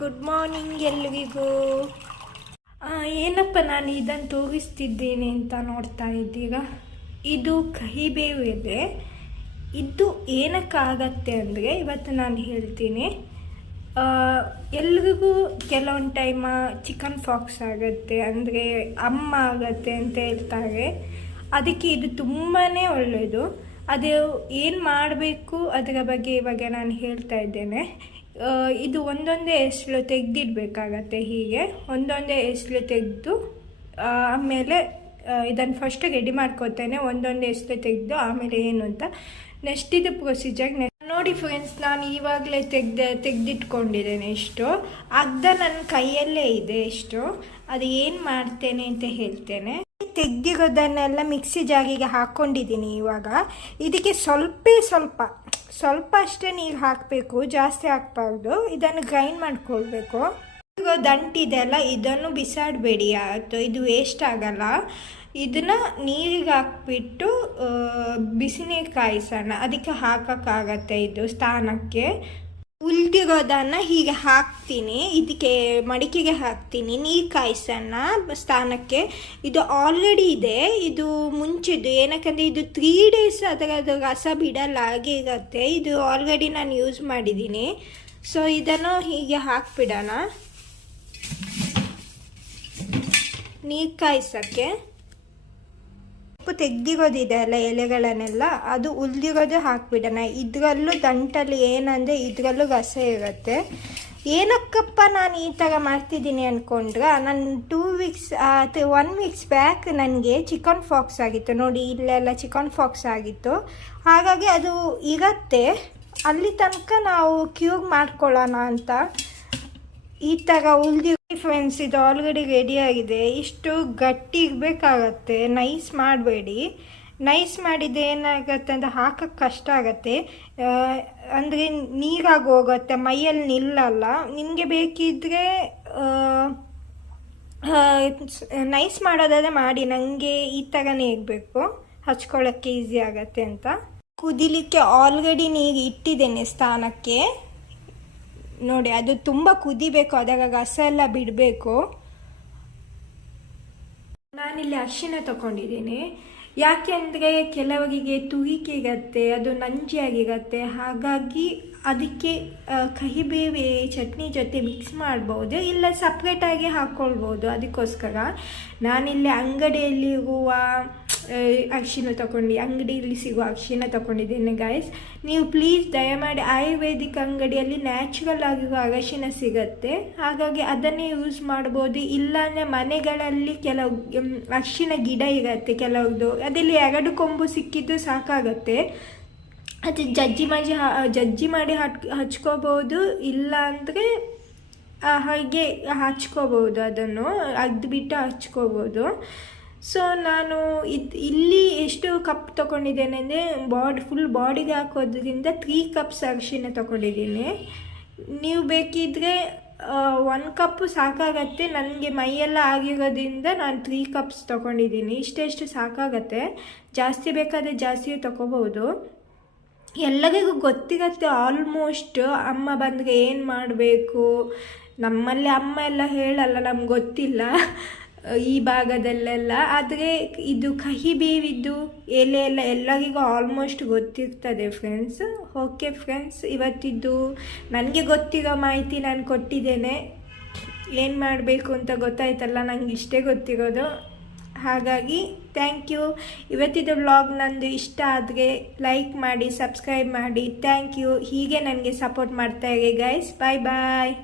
Good morning ಎಲ್ರಿಗೂ. ಏನಪ್ಪ ನಾನು ಇದನ್ನು ತೋರಿಸ್ತಿದ್ದೇನೆ ಅಂತ ನೋಡ್ತಾ ಇದ್ದೀರಾ, ಇದು ಕಹಿಬೇವು ಎಲೆ. ಇದು ಏನಕ್ಕಾಗತ್ತೆ ಅಂದರೆ ಇವತ್ತು ನಾನು ಹೇಳ್ತೀನಿ. ಎಲ್ರಿಗೂ ಕೆಲವೊಂದು ಟೈಮ ಚಿಕನ್ ಫಾಕ್ಸ್ ಆಗುತ್ತೆ, ಅಂದರೆ ಅಮ್ಮ ಆಗುತ್ತೆ ಅಂತ ಹೇಳ್ತಾರೆ. ಅದಕ್ಕೆ ಇದು ತುಂಬಾ ಒಳ್ಳೆಯದು. ಅದು ಏನು ಮಾಡಬೇಕು ಅದರ ಬಗ್ಗೆ ಇವಾಗ ನಾನು ಹೇಳ್ತಾ ಇದ್ದೇನೆ. ಇದು ಒಂದೊಂದೇ ಎಸ್ಳು ತೆಗೆದಿಡ್ಬೇಕಾಗತ್ತೆ. ಹೀಗೆ ಒಂದೊಂದೇ ಎಸ್ಳು ತೆಗೆದು ಆಮೇಲೆ ಇದನ್ನು ಫಸ್ಟ್ ರೆಡಿ ಮಾಡ್ಕೊತೇನೆ. ಒಂದೊಂದೇ ಎಸ್ಳು ತೆಗೆದು ಆಮೇಲೆ ಏನು ಅಂತ ನೆಕ್ಸ್ಟ್ ಇದು ಪ್ರೊಸೀಜರ್. ನೋಡಿ ಫ್ರೆಂಡ್ಸ್, ನಾನು ಇವಾಗಲೇ ತೆಗೆದಿಟ್ಕೊಂಡಿದ್ದೇನೆ. ಇಷ್ಟು ನನ್ನ ಕೈಯಲ್ಲೇ ಇದೆ. ಇಷ್ಟು ಅದು ಏನು ಮಾಡ್ತೇನೆ ಅಂತ ಹೇಳ್ತೇನೆ. ತೆಗೆದಿರೋದನ್ನೆಲ್ಲ ಮಿಕ್ಸಿ ಜಾರಿಗೆ ಹಾಕ್ಕೊಂಡಿದ್ದೀನಿ. ಇವಾಗ ಇದಕ್ಕೆ ಸ್ವಲ್ಪ ಅಷ್ಟೇ ನೀರು ಹಾಕಬೇಕು, ಜಾಸ್ತಿ ಹಾಕಬಾರ್ದು. ಇದನ್ನು ಗ್ರೈಂಡ್ ಮಾಡ್ಕೊಳ್ಬೇಕು. ದಂಟಿದೆ ಅಲ್ಲ, ಇದನ್ನು ಬಿಸಾಡಬೇಡಿ, ಅಥವಾ ಇದು ವೇಸ್ಟ್ ಆಗಲ್ಲ. ಇದನ್ನು ನೀರಿಗೆ ಹಾಕ್ಬಿಟ್ಟು ಬಿಸಿನೀರು ಕಾಯಿಸೋಣ. ಅದಕ್ಕೆ ಹಾಕೋಕ್ಕಾಗತ್ತೆ ಇದು ಸ್ಥಾನಕ್ಕೆ. ಉಳಿದಿರೋದನ್ನು ಹೀಗೆ ಹಾಕ್ತೀನಿ, ಇದಕ್ಕೆ ಮಡಿಕೆಗೆ ಹಾಕ್ತೀನಿ. ನೀರು ಕಾಯಿಸೋಣ ಸ್ಥಾನಕ್ಕೆ. ಇದು ಆಲ್ರೆಡಿ ಇದೆ, ಇದು ಮುಂಚೆದು. ಏನಕ್ಕಂದರೆ ಇದು 3 days ಅದರದ್ದು ರಸ ಬಿಡಲ್ಲ, ಹಾಗೆ ಇರುತ್ತೆ. ಇದು ಆಲ್ರೆಡಿ ನಾನು ಯೂಸ್ ಮಾಡಿದ್ದೀನಿ. ಸೊ ಇದನ್ನು ಹೀಗೆ ಹಾಕ್ಬಿಡೋಣ ನೀರು ಕಾಯಿಸೋಕ್ಕೆ. ತೆಗ್ದಿರೋದಿದೆ ಅಲ್ಲ ಎಲೆಗಳನ್ನೆಲ್ಲ, ಅದು ಉಳಿದಿರೋದು ಹಾಕ್ಬಿಡೋಣ. ಇದರಲ್ಲೂ ದಂಟಲ್ಲಿ ಏನಂದರೆ ಇದರಲ್ಲೂ ರಸ ಇರುತ್ತೆ. ಏನಕ್ಕಪ್ಪ ನಾನು ಈ ಥರ ಮಾಡ್ತಿದ್ದೀನಿ ಅಂದ್ಕೊಂಡ್ರೆ, ನಾನು 2 weeks 1 weeks ಬ್ಯಾಕ್ ನನಗೆ ಚಿಕನ್ ಫಾಕ್ಸ್ ಆಗಿತ್ತು. ನೋಡಿ, ಇಲ್ಲೆಲ್ಲ ಚಿಕನ್ ಫಾಕ್ಸ್ ಆಗಿತ್ತು. ಹಾಗಾಗಿ ಅದು ಇರುತ್ತೆ, ಅಲ್ಲಿ ತನಕ ನಾವು ಕ್ಯೂರ್ ಮಾಡ್ಕೊಳ್ಳೋಣ ಅಂತ ಈ ಥರ ಉಳಿದಿ. ಫ್ರೆಂಡ್ಸ್, ಇದು ಆಲ್ರೆಡಿ ರೆಡಿಯಾಗಿದೆ. ಇಷ್ಟು ಗಟ್ಟಿ ಇರಬೇಕಾಗತ್ತೆ, ನೈಸ್ ಮಾಡಬೇಡಿ. ನೈಸ್ ಮಾಡಿದ್ದು ಏನಾಗುತ್ತೆ ಅಂತ ಹಾಕೋಕ್ಕೆ ಕಷ್ಟ ಆಗುತ್ತೆ. ಅಂದರೆ ನೀರಾಗಿ ಹೋಗುತ್ತೆ, ಮೈಯಲ್ಲಿ ನಿಲ್ಲಲ್ಲ. ನಿಮಗೆ ಬೇಕಿದ್ದರೆ ನೈಸ್ ಮಾಡೋದಾದರೆ ಮಾಡಿ. ನನಗೆ ಈ ಥರನೇ ಇರಬೇಕು, ಹಚ್ಕೊಳ್ಳೋಕ್ಕೆ ಈಸಿ ಆಗುತ್ತೆ ಅಂತ. ಕುದಿಲಿಕ್ಕೆ ಆಲ್ರೆಡಿ ನೀರು ಇಟ್ಟಿದ್ದೇನೆ ಸ್ಥಾನಕ್ಕೆ. ನೋಡಿ, ಅದು ತುಂಬ ಕುದಿಬೇಕು, ಅದರ ರಸ ಎಲ್ಲ ಬಿಡಬೇಕು. ನಾನಿಲ್ಲಿ ಅರಿಶಿನ ತಗೊಂಡಿದ್ದೀನಿ. ಯಾಕೆ ಅಂದರೆ ಕೆಲವರಿಗೆ ತುರಿಕೆ ಇರುತ್ತೆ, ಅದು ನಂಜಿಯಾಗಿರುತ್ತೆ. ಹಾಗಾಗಿ ಅದಕ್ಕೆ ಕಹಿಬೇವು ಚಟ್ನಿ ಜೊತೆ ಮಿಕ್ಸ್ ಮಾಡ್ಬೋದು, ಇಲ್ಲ ಸಪ್ರೇಟಾಗಿ ಹಾಕ್ಕೊಳ್ಬೋದು. ಅದಕ್ಕೋಸ್ಕರ ನಾನಿಲ್ಲಿ ಅಂಗಡಿಯಲ್ಲಿರುವ ಅರಿಶಿನ ಅಂಗಡಿಯಲ್ಲಿ ಸಿಗುವ ಅರಿಶಿನ ತಗೊಂಡಿದ್ದೇನೆ ಗೈಸ್. ನೀವು ಪ್ಲೀಸ್ ದಯಮಾಡಿ ಆಯುರ್ವೇದಿಕ್ ಅಂಗಡಿಯಲ್ಲಿ ನ್ಯಾಚುರಲ್ ಆಗಿರುವ ಅರಿಶಿನ ಸಿಗುತ್ತೆ, ಹಾಗಾಗಿ ಅದನ್ನೇ ಯೂಸ್ ಮಾಡ್ಬೋದು. ಇಲ್ಲಾಂದರೆ ಮನೆಗಳಲ್ಲಿ ಕೆಲವು ಅರಿಶಿನ ಗಿಡ ಇರುತ್ತೆ ಕೆಲವ್ದು, ಅದರಲ್ಲಿ 2 ಕೊಂಬು ಸಿಕ್ಕಿದ್ದು ಸಾಕಾಗತ್ತೆ. ಅದು ಜಜ್ಜಿ ಮಾಡಿ ಹಚ್ಕೋಬೋದು, ಇಲ್ಲ ಅಂದರೆ ಹಾಗೆ ಹಚ್ಕೋಬೋದು. ಅದನ್ನು ಅಗ್ದುಬಿಟ್ಟು ಹಚ್ಕೋಬೋದು. ಸೊ ನಾನು ಇಲ್ಲಿ ಎಷ್ಟು ಕಪ್ ತೊಗೊಂಡಿದ್ದೇನೆ ಅಂದರೆ ಫುಲ್ ಬಾಡಿಗೆ ಹಾಕೋದ್ರಿಂದ 3 cups ಅರಿಶಿನ ತೊಗೊಂಡಿದ್ದೀನಿ. ನೀವು ಬೇಕಿದ್ದರೆ 1 cup ಸಾಕಾಗತ್ತೆ. ನನಗೆ ಮೈಯೆಲ್ಲ ಆಗಿರೋದ್ರಿಂದ ನಾನು 3 cups ತೊಗೊಂಡಿದ್ದೀನಿ. ಇಷ್ಟೆಷ್ಟು ಸಾಕಾಗತ್ತೆ. ಜಾಸ್ತಿ ಬೇಕಾದರೆ ಜಾಸ್ತಿ ತೊಗೋಬೋದು. ಎಲ್ಲರಿಗೂ ಗೊತ್ತಿರುತ್ತೆ ಆಲ್ಮೋಸ್ಟ್, ಅಮ್ಮ ಬಂದರೆ ಏನು ಮಾಡಬೇಕು. ನಮ್ಮಲ್ಲಿ ಅಮ್ಮ ಎಲ್ಲ ಹೇಳಲ್ಲ, ನಮ್ಗೆ ಗೊತ್ತಿಲ್ಲ ಈ ಭಾಗದಲ್ಲೆಲ್ಲ. ಆದರೆ ಇದು ಕಹಿಬೇವಿದ್ದು ಎಲೆ ಎಲ್ಲ ಎಲ್ಲರಿಗೂ ಆಲ್ಮೋಸ್ಟ್ ಗೊತ್ತಿರ್ತದೆ ಫ್ರೆಂಡ್ಸ್. ಓಕೆ ಫ್ರೆಂಡ್ಸ್, ಇವತ್ತಿದ್ದು ನನಗೆ ಗೊತ್ತಿರೋ ಮಾಹಿತಿ ನಾನು ಕೊಟ್ಟಿದ್ದೇನೆ. ಏನು ಮಾಡಬೇಕು ಅಂತ ಗೊತ್ತಾಯ್ತಲ್ಲ, ನನಗೆ ಇಷ್ಟೇ ಗೊತ್ತಿರೋದು. ಹಾಗಾಗಿ ಥ್ಯಾಂಕ್ ಯು. ಇವತ್ತಿದ್ದು ವ್ಲಾಗ್ ನಂದು ಇಷ್ಟ ಆದರೆ ಲೈಕ್ ಮಾಡಿ, ಸಬ್ಸ್ಕ್ರೈಬ್ ಮಾಡಿ. Thank you. ಹೀಗೆ ನನಗೆ ಸಪೋರ್ಟ್ ಮಾಡ್ತಾ ಇರಿ ಗೈಸ್. ಬಾಯ್ ಬಾಯ್.